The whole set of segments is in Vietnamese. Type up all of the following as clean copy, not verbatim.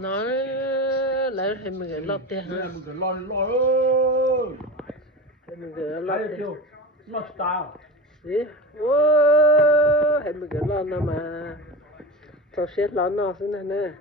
Nó lấy thì mình cái lọt tiền hả? Mình cái lọt ơi. Thì mình cái lọt tiền. Lọt style. Gì? Ô, thì mình cái lọt nó mà tao xét lọt nó thế này nè.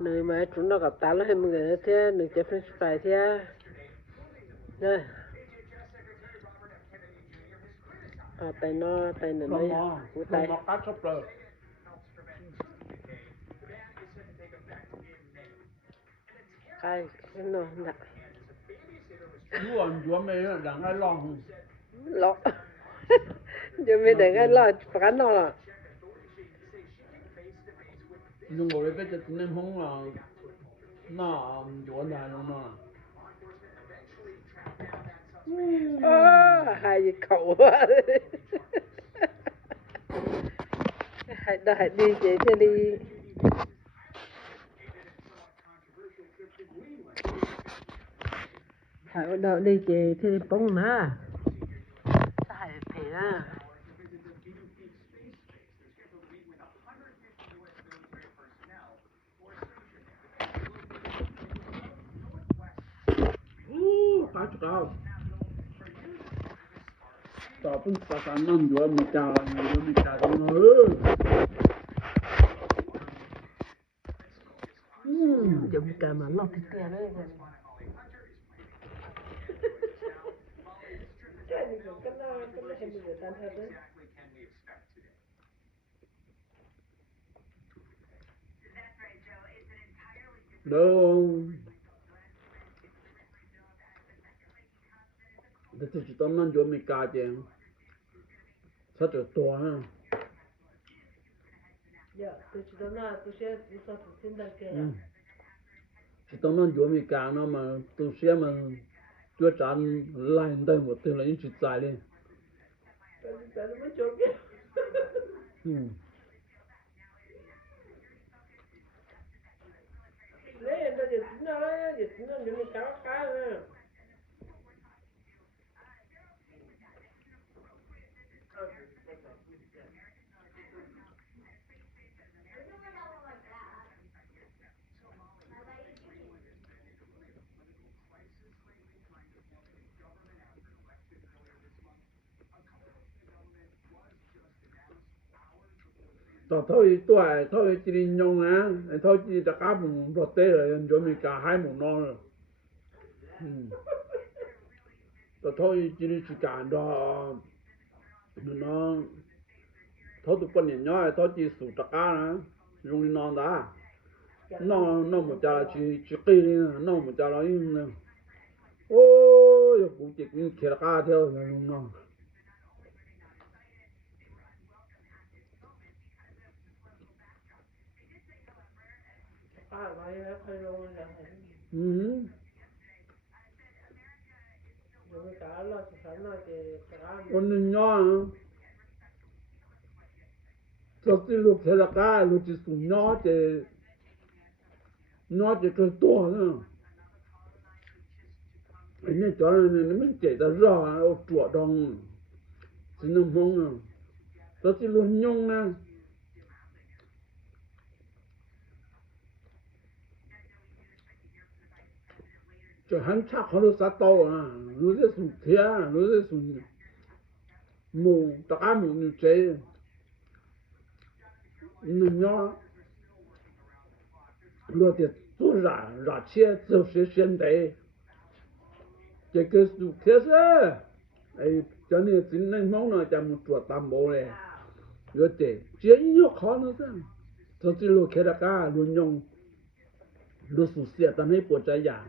Nơi mà chúng nó gặp ta là thì mình cái thế, nơi cái French fry thế. Nè. Tay nó đây. Tay nó cắt sắp rồi. Cái nó nè. Chúa mày là ngay lòng. Lọ. Chúa mày để ngay lọ phán nó là. Nhưng mà bây giờ nên không là nó chúa này nó. Hai gì cậu quá. Hãy đi chế thế đi. Hãy bắt đầu đi chế thế đi bông nè. Hãy thế nè. Phải chào. Tao cũng phải ăn ngon rồi mà chào mình chào nó. Dùng cả mà lọt thịt tiền đấy. Cái này cái mình người ta thật đấy. Đâu. Để tôi chỉ tóm nó vô mình cà chèn. Sao trở to ha. Dạ, tôi chỉ tóm nó tôi sẽ đi sao xin đăng ký. Chỉ tóm nó vô mình cà nó mà tôi sẽ mà chúa chán lại đây một tiếng là những chuyện dài lên. Tại nó mới chốt kìa. Lấy anh ta dịch nó những cái cá nữa. Thôi chỉ đi nhông á, thôi chỉ đã cá một bọt tê rồi, rồi mình cả hai một non rồi. Thôi chỉ đi chỉ cả đó, nó thôi tụi con nhỏ thôi chỉ sụt cá nữa, dùng đi non đã, nó một cha là chỉ cây đi, nó một cha là im nè, ôi cũng chỉ kia cá theo rồi dùng non. Con nhỏ cho cái lúc thế là cá lúc chỉ sùng nhỏ cái to nữa anh ấy cho nên mình chạy ra rõ ở chỗ đông xin nó mong cho cái lúc nhông nè cho hắn chắc họ nó sát tàu nó sẽ sùng thế nó sẽ sùng mù tất cả mù như thế nó nhỏ nó thì tu ra chia cho sẽ hiện đại cái sự thế sao ấy cho nên chính nên mong nó cho một chuột tam bộ này rồi thế chỉ nhiều khó nữa sao cho cái lúc kia là cả luôn nhung lúc sụt xe ta mới bỏ chạy ya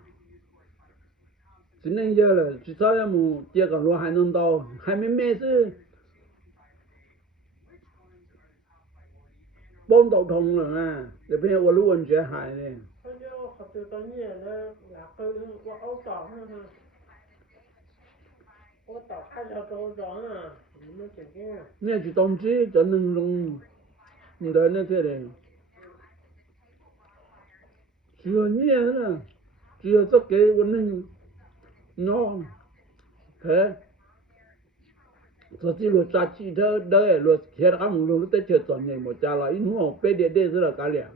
chính nên giờ là chỉ sao em một chia cả lúa hai năm đầu hai mươi mấy chứ bông đậu thông rồi nè để bây giờ我录文学海呢你去东西就能用你的那些的只有你呢只有这给我能nó thế rồi chỉ luật trả chi đó đấy luật kia đã muốn luật tới chơi trò này một cha là ít mua PDD rất là cả liền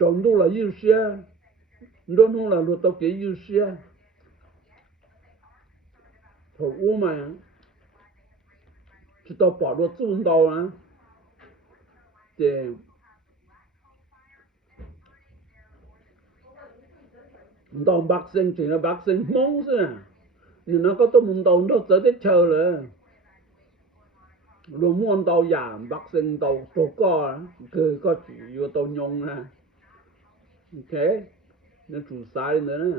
trong đô là yêu xe đôn không là luật tao kể yêu xe thôi u mà chỉ tao bỏ luật xuống đầu á thì tao bác sinh chỉ là bác sinh mong chứ nhưng nó có tôi muốn tao nó tới tới chờ rồi rồi muốn tao giảm bác sinh tao tổ co cứ có chỉ vô tao nhung nè ok nó chủ sai nữa nè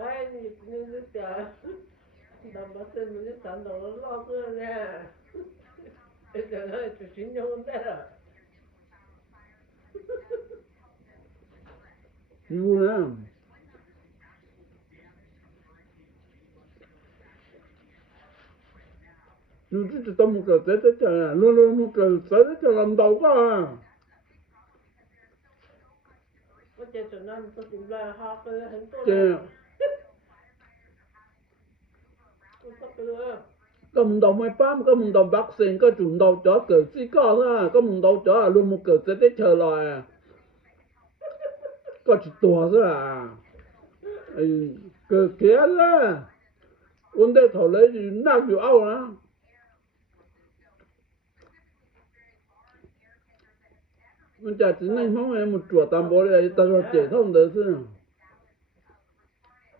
ai như trời đầm bác sinh mình tận đồ nó lo cơ nè trời ơi chủ chính nhau không đấy rồi như nè như chứ tao muốn cờ tới trời luôn luôn muốn cờ tới trời làm đầu quá có chơi tụi nó có tìm ra họ cái hình tốt có muốn đầu mai bám có muốn đầu bác sinh có chuẩn đầu chó cờ xí co ra có muốn đầu chó luôn muốn cờ tới trời rồi có chỉ tua ra cờ kia ra vấn đề thầu lấy gì nát nhiều áo nữa mình chả chỉ nên mong em một chuột tam bố này ta cho chế thông đấy chứ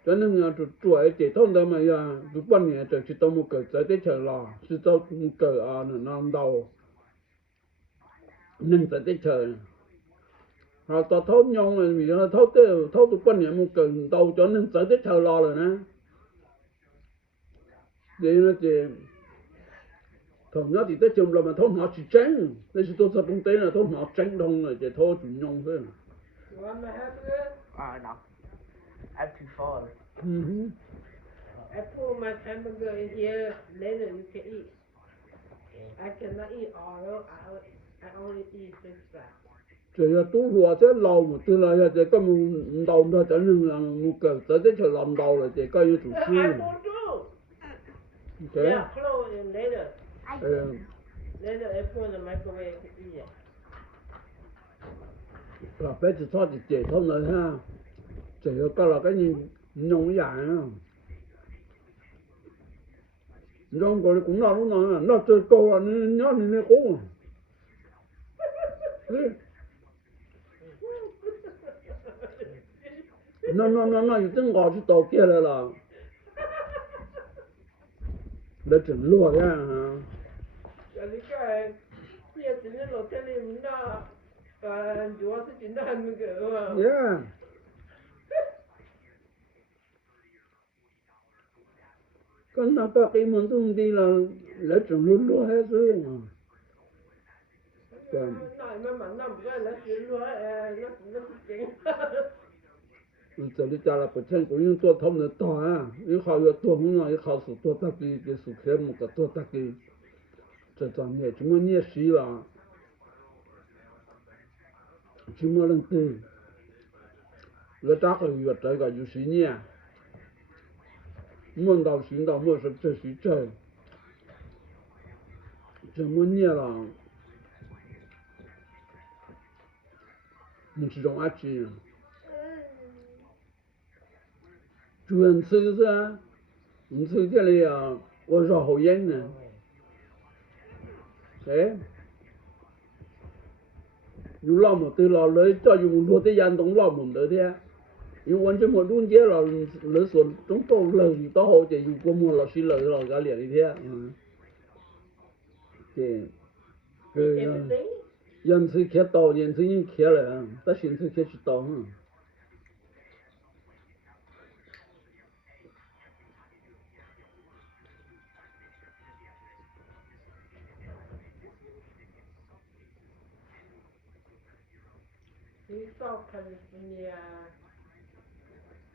cho nên là chuột chế thông đấy mà giờ tụi bọn này chỉ tao một cờ tới trời lò chỉ tao một cờ nó đầu nên tới trời họ tao thốt nhông rồi vì nó thốt tụi bọn này một cờ đầu cho nên tới trời lò rồi nè để nó chỉ còn nó thì tới chừng là mà thốt họ chỉ tránh đây chỉ tôi thật không tế là thốt họ tránh đông rồi chỉ thốt chủ nhông thôi No. I'm too far. I put my hamburger in here, later you can eat. I cannot eat all, I only eat this side. Chỉ là tú rùa chứ lâu một thứ là chỉ có một đầu thôi cho nên là một cờ tới tới chờ làm đầu là chỉ có yêu chủ sư. I don't do. Okay. Yeah, close and later. Later I put in the microwave to eat it. Là bé chỉ thoát thì chỉ thông rồi ha. Chỉ có là cái gì nhông dài á. Nhông có cũng nó chơi câu là nhớ thì nó cũng. Nó từng ngõ chỉ tàu kia là để chỉnh lùa ra hả? Cái kia chính là lột theo mình đó chúa sẽ chính là mình kiểu mà. Yeah. Con nào có cái món tung đi là lấy chỉnh luôn lùa hết rồi mà. Nói mà nằm cái là chỉnh lùa nó chỉnh.这里家了不成功，用做他们的档啊，有好有多门啊，有好是多大个的是开么个多大个，这张年怎么年谁了？怎么能对？我大个月这个就是年，梦到寻到我说这是这，怎么年了？你这种阿姐。主人吃就是啊，你吃这里啊，我说好烟呢，哎，有老么对老来，早用落的烟东老么的的，因为完全没中间了，来说中到了到后就有个么老师来了个连一天，对，人吃开刀，人吃人开了，但现在开始刀哈。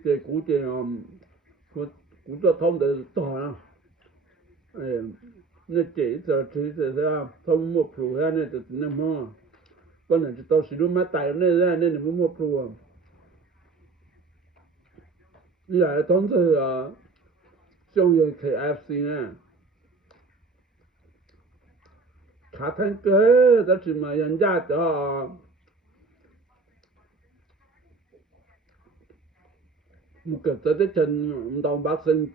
这古典啊，古着他们的大啊，那这啊，他们没铺啊，那就是那么，本来就到时候买大那没铺啊，你来当这啊，商业 KFC 呢，卡坦哥，这是嘛人家的。một cái tới tết chân đầu bác sinh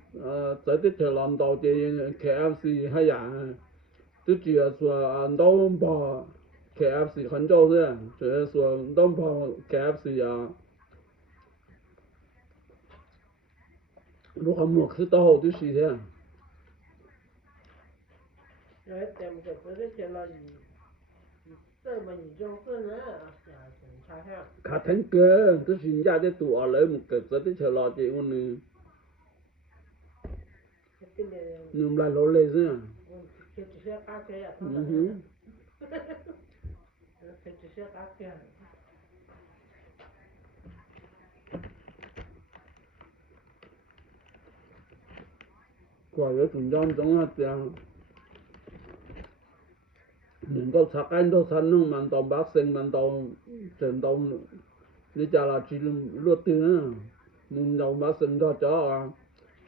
tới tết trời làm đầu thì KFC hay à tức chỉ là说đầu bò KFC 很早是就是说đầu bò KFC啊如果没吃到就是这样 rồi tìm cái tới cái là gì tới mà nhìn trong cái nữa sai ha cả thành cơ tức là ra cái tụ ở lấy một cái tới tết trời làm thì ông nhưng lại lỗ lệ chứ cái chỉ sẽ cá cái à cái chỉ sẽ cá cái quả yếu chúng trong trong hạt tiền mình đâu sắc anh đâu sẵn nhưng mà tàu bác sinh mà tàu trên tàu đi chả là chỉ lúa tiền mình tàu bác sinh cho chó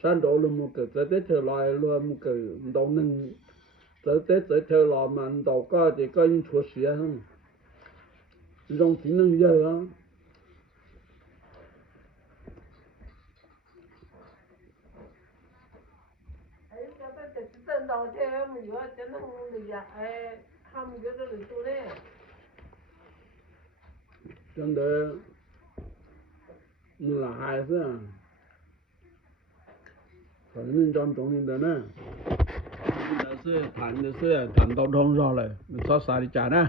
sáng đó là một cái tết trời lại luôn một cái tàu nâng tết trời lại mà tàu có thì có những chỗ xía không trong chỉ năng giờ đó真到天没有真能理呀哎他们觉得人多嘞 真的là hai chứ反正trong trong như này sẽ thành được sẽ thành tàu đông rồi mình xóa xa đi trả nè